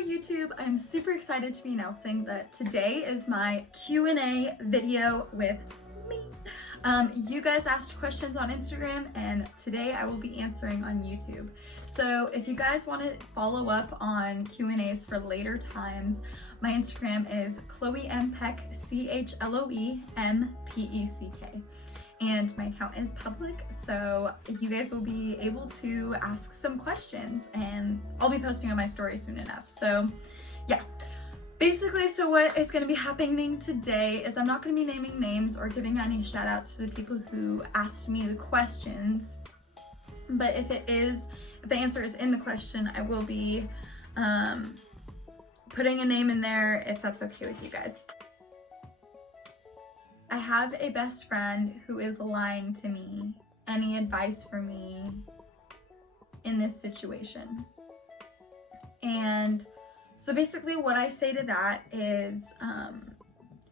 YouTube, I'm super excited to be announcing that today is my Q&A video with me. You guys asked questions on Instagram and today I will be answering on YouTube. So if you guys want to follow up on Q&As for later times, my Instagram is Chloe M. Peck, ChloeMpeck. And my account is public, so you guys will be able to ask some questions and I'll be posting on my story soon enough. So yeah, basically, so what is going to be happening today is I'm not going to be naming names or giving any shout outs to the people who asked me the questions, but if the answer is in the question, I will be putting a name in there if that's okay with you guys. I have a best friend who is lying to me. Any advice for me in this situation? And so basically what I say to that is,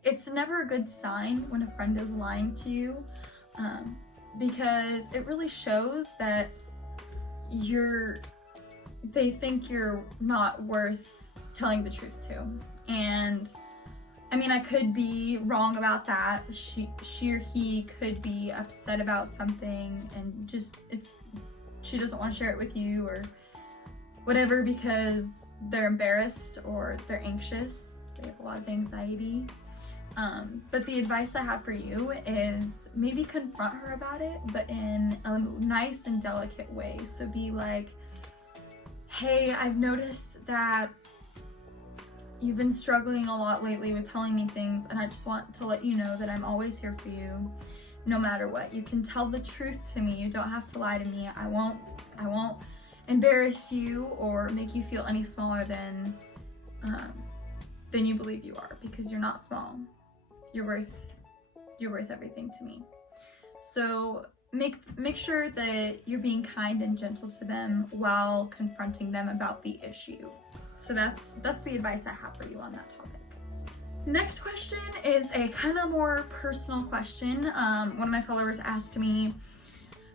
it's never a good sign when a friend is lying to you, because it really shows that they think you're not worth telling the truth to. And I mean, I could be wrong about that. She or he could be upset about something and she doesn't want to share it with you or whatever because they're embarrassed or they're anxious. They have a lot of anxiety. But the advice I have for you is maybe confront her about it, but in a nice and delicate way. So be like, hey, I've noticed that you've been struggling a lot lately with telling me things, and I just want to let you know that I'm always here for you, no matter what. You can tell the truth to me. You don't have to lie to me. I won't embarrass you or make you feel any smaller than you believe you are, because you're not small. You're worth everything to me. So make sure that you're being kind and gentle to them while confronting them about the issue. So that's the advice I have for you on that topic. Next question is a kind of more personal question. One of my followers asked me,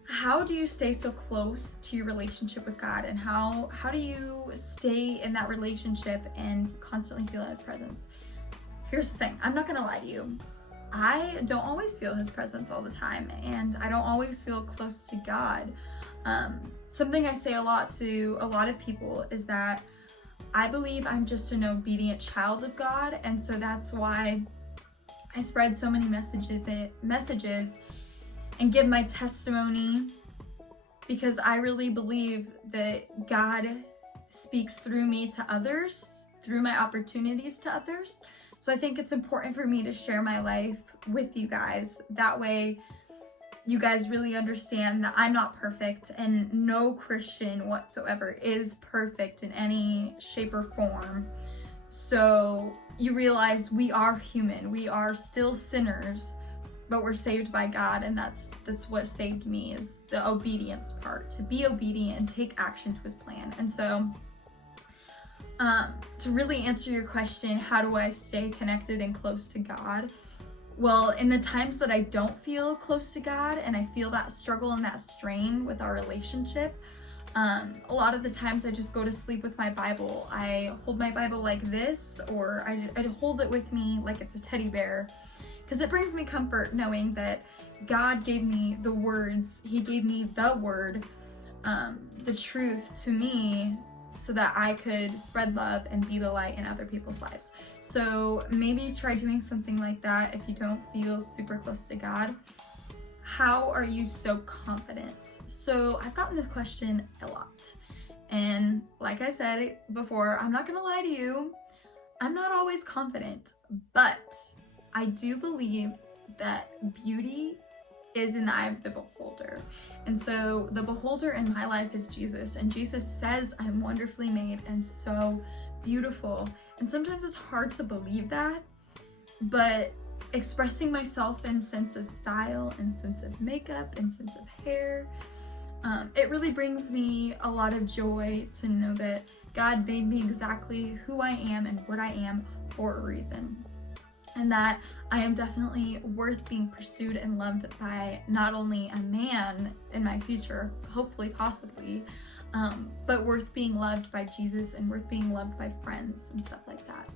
how do you stay so close to your relationship with God, and how do you stay in that relationship and constantly feel His presence? Here's the thing, I'm not gonna lie to you. I don't always feel His presence all the time, and I don't always feel close to God. Something I say a lot to a lot of people is that I believe I'm just an obedient child of God, and so that's why I spread so many messages and give my testimony, because I really believe that God speaks through me to others, through my opportunities to others. So I think it's important for me to share my life with you guys. That way you guys really understand that I'm not perfect, and no Christian whatsoever is perfect in any shape or form. So you realize we are human, we are still sinners, but we're saved by God, and that's what saved me, is the obedience part, to be obedient and take action to His plan. And so to really answer your question, how do I stay connected and close to God? Well, in the times that I don't feel close to God and I feel that struggle and that strain with our relationship, a lot of the times I just go to sleep with my Bible. I hold my Bible like this, or I hold it with me like it's a teddy bear, because it brings me comfort knowing that God gave me the words. He gave me the word, the truth to me, so that I could spread love and be the light in other people's lives. So maybe try doing something like that if you don't feel super close to God. How are you so confident? So I've gotten this question a lot. And like I said before, I'm not gonna lie to you, I'm not always confident, but I do believe that beauty is in the eye of the beholder. And so the beholder in my life is Jesus, and Jesus says I'm wonderfully made and so beautiful. And sometimes it's hard to believe that, but expressing myself in sense of style and sense of makeup and sense of hair, it really brings me a lot of joy to know that God made me exactly who I am and what I am for a reason. And that I am definitely worth being pursued and loved by not only a man in my future, hopefully, possibly, but worth being loved by Jesus and worth being loved by friends and stuff like that.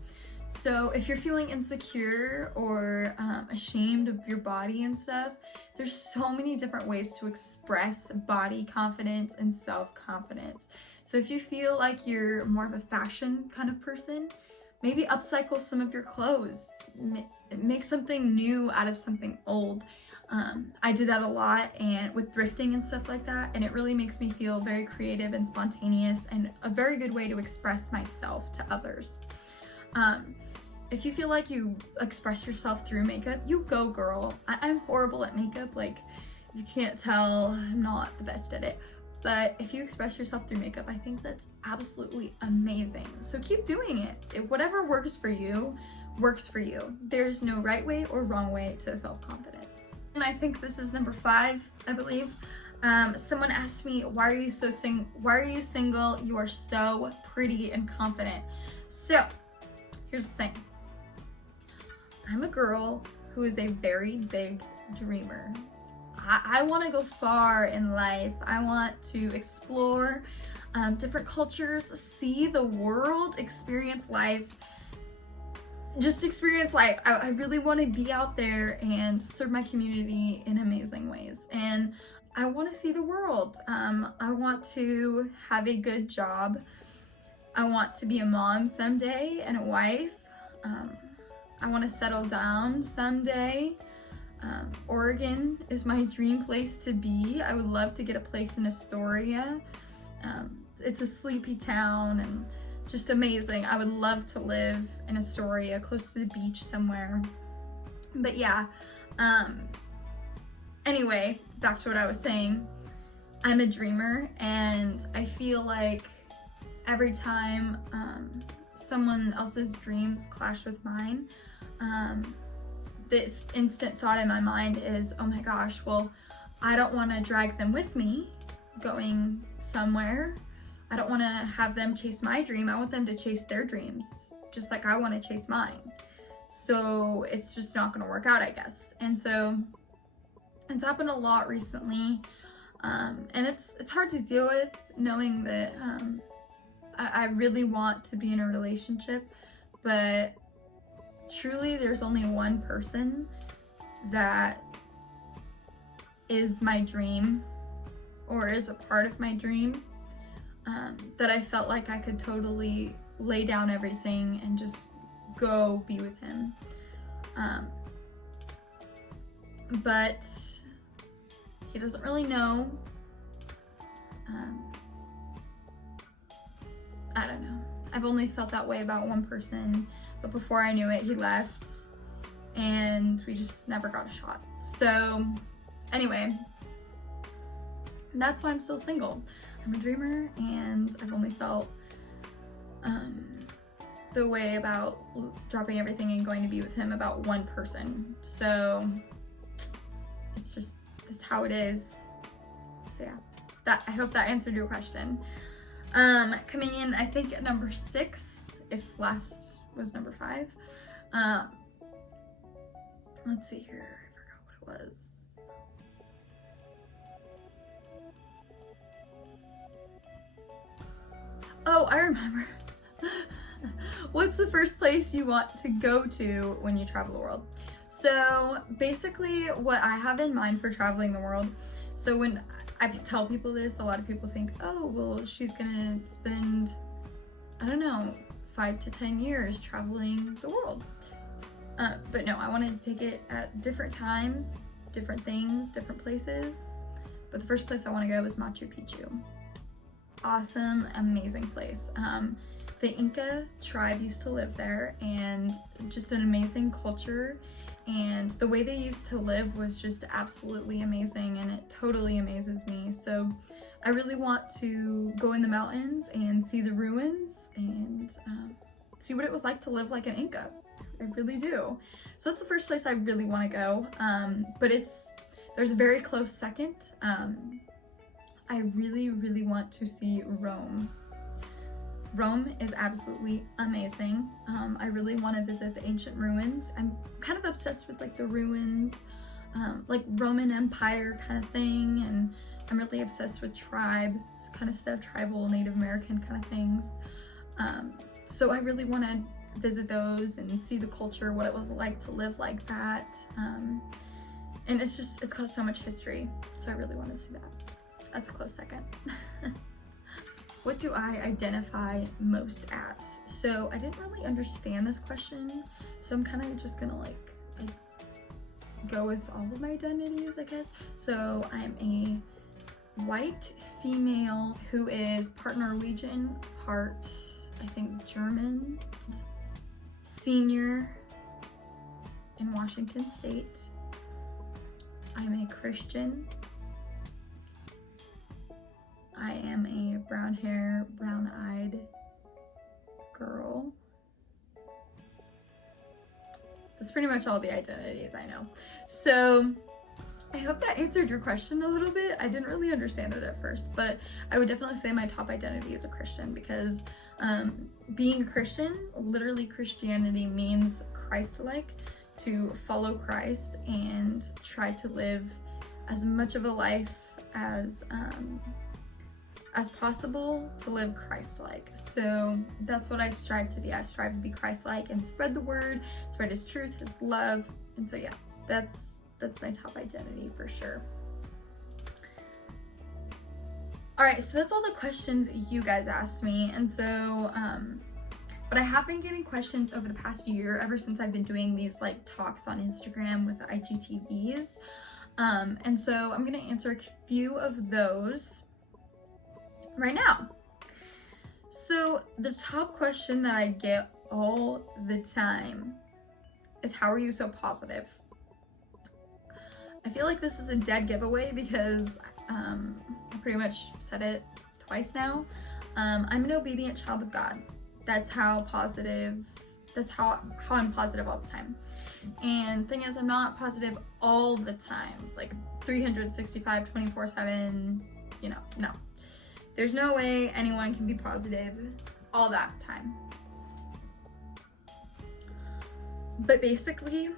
So if you're feeling insecure or ashamed of your body and stuff, there's so many different ways to express body confidence and self-confidence. So if you feel like you're more of a fashion kind of person, maybe upcycle some of your clothes, make something new out of something old. I did that a lot, and with thrifting and stuff like that, and it really makes me feel very creative and spontaneous and a very good way to express myself to others. If you feel like you express yourself through makeup, you go, girl. I'm horrible at makeup. Like, you can't tell, I'm not the best at it. But if you express yourself through makeup, I think that's absolutely amazing. So keep doing it. Whatever works for you, works for you. There's no right way or wrong way to self-confidence. And I think this is number 5, I believe. Someone asked me, why are you single? You are so pretty and confident. So here's the thing. I'm a girl who is a very big dreamer. I want to go far in life. I want to explore different cultures, see the world, experience life. Just experience life. I really want to be out there and serve my community in amazing ways. And I want to see the world. I want to have a good job. I want to be a mom someday and a wife. I want to settle down someday. Oregon is my dream place to be. I would love to get a place in Astoria. It's a sleepy town and just amazing. I would love to live in Astoria, close to the beach somewhere. But yeah, anyway, back to what I was saying. I'm a dreamer, and I feel like every time someone else's dreams clash with mine, the instant thought in my mind is, oh my gosh, well, I don't want to drag them with me going somewhere. I don't want to have them chase my dream. I want them to chase their dreams, just like I want to chase mine. So it's just not going to work out, I guess. And so it's happened a lot recently. And it's hard to deal with, knowing that I really want to be in a relationship, but truly there's only one person that is my dream, or is a part of my dream, that I felt like I could totally lay down everything and just go be with him. But he doesn't really know. I don't know. I've only felt that way about one person, but before I knew it, he left and we just never got a shot. So anyway, that's why I'm still single. I'm a dreamer, and I've only felt the way about dropping everything and going to be with him about one person. So it's how it is. So yeah, I hope that answered your question. Coming in, I think at number 6, if last was number 5. Let's see here, I forgot what it was. Oh, I remember. What's the first place you want to go to when you travel the world? So basically what I have in mind for traveling the world, so when I tell people this, a lot of people think, oh, well, she's gonna spend, I don't know, 5 to 10 years traveling the world. But no, I wanted to take it at different times, different things, different places. But the first place I want to go is Machu Picchu. Awesome, amazing place. The Inca tribe used to live there, and just an amazing culture, and the way they used to live was just absolutely amazing, and it totally amazes me. So I really want to go in the mountains and see the ruins and see what it was like to live like an Inca. I really do. So that's the first place I really want to go, but there's a very close second. I really, really want to see Rome. Rome is absolutely amazing. I really want to visit the ancient ruins. I'm kind of obsessed with like the ruins, like Roman Empire kind of thing, and I'm really obsessed with tribes kind of stuff, tribal Native American kind of things. So I really want to visit those and see the culture, what it was like to live like that. And it's got so much history, so I really want to see that. That's a close second. What do I identify most as? So I didn't really understand this question, so I'm kind of just gonna like go with all of my identities, I guess. So I'm a white female who is part Norwegian, part I think German, senior in Washington State. I'm a Christian. I am a brown hair, brown-eyed girl. That's pretty much all the identities I know. So I hope that answered your question a little bit. I didn't really understand it at first, but I would definitely say my top identity is a Christian, because being a Christian, literally Christianity means Christ-like, to follow Christ and try to live as much of a life as possible to live Christ-like. So that's what I strive to be. I strive to be Christ-like and spread the word, spread his truth, his love. And so yeah, that's my top identity for sure. All right, so that's all the questions you guys asked me. And so, but I have been getting questions over the past year, ever since I've been doing these like talks on Instagram with the IGTVs. And so I'm gonna answer a few of those right now. So the top question that I get all the time is, how are you so positive? I feel like this is a dead giveaway because I pretty much said it twice now. I'm an obedient child of God. That's how I'm positive all the time. And thing is, I'm not positive all the time, like 365, 24/7, you know, no. There's no way anyone can be positive all that time. But basically,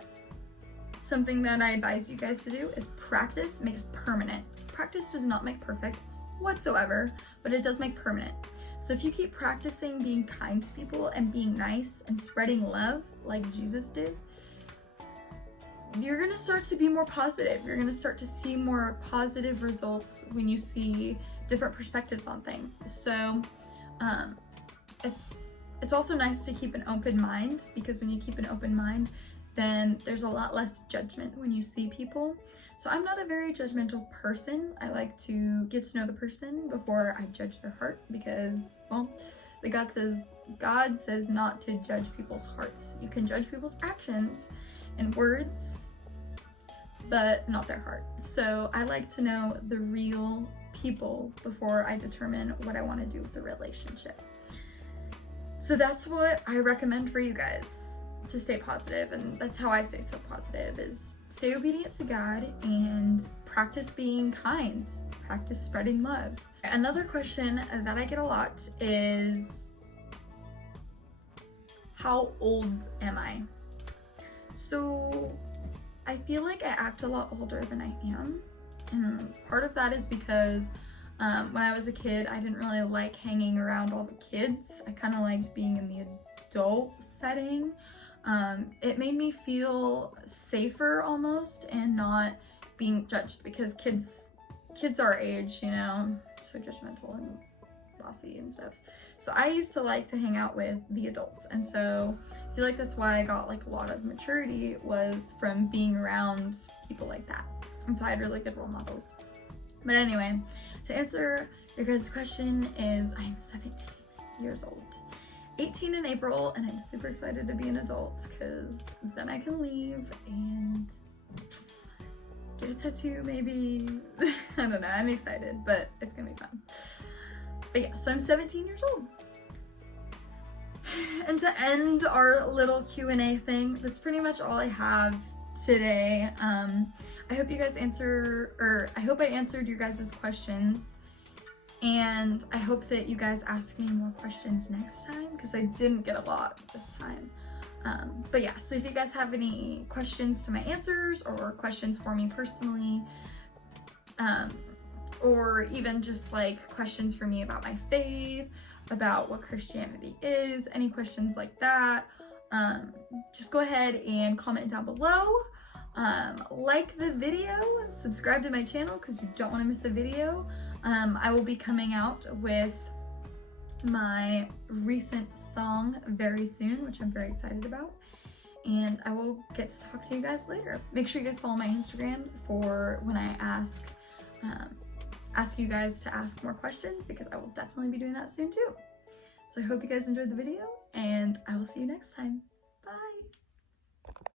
something that I advise you guys to do is practice makes permanent. Practice does not make perfect whatsoever, but it does make permanent. So if you keep practicing being kind to people and being nice and spreading love like Jesus did, you're gonna start to be more positive. You're gonna start to see more positive results when you see different perspectives on things. So it's also nice to keep an open mind, because when you keep an open mind, then there's a lot less judgment when you see people. So I'm not a very judgmental person. I like to get to know the person before I judge their heart, because, well, God says not to judge people's hearts. You can judge people's actions and words, but not their heart. So I like to know the real people before I determine what I want to do with the relationship. So that's what I recommend for you guys, to stay positive. And that's how I stay so positive, is stay obedient to God and practice being kind, practice spreading love. Another question that I get a lot is, how old am I? So I feel like I act a lot older than I am. And part of that is because when I was a kid, I didn't really like hanging around all the kids. I kind of liked being in the adult setting. It made me feel safer almost, and not being judged, because kids our age, you know, so judgmental and bossy and stuff. So I used to like to hang out with the adults, and so I feel like that's why I got like a lot of maturity, was from being around people like that. And so I had really good role models. But anyway, to answer your guys' question is, I'm 17 years old. 18 in April, and I'm super excited to be an adult, because then I can leave and get a tattoo maybe. I don't know, I'm excited, but it's gonna be fun. But yeah, so I'm 17 years old. And to end our little Q&A thing, that's pretty much all I have today. I hope you guys I hope I answered your guys' questions. And I hope that you guys ask me more questions next time, because I didn't get a lot this time. But yeah, so if you guys have any questions to my answers, or questions for me personally, or even just like questions for me about my faith, about what Christianity is, any questions like that, just go ahead and comment down below. Like the video, subscribe to my channel because you don't want to miss a video. I will be coming out with my recent song very soon, which I'm very excited about, and I will get to talk to you guys later. Make sure you guys follow my Instagram for when I ask you guys to ask more questions, because I will definitely be doing that soon too. So I hope you guys enjoyed the video, and I will see you next time.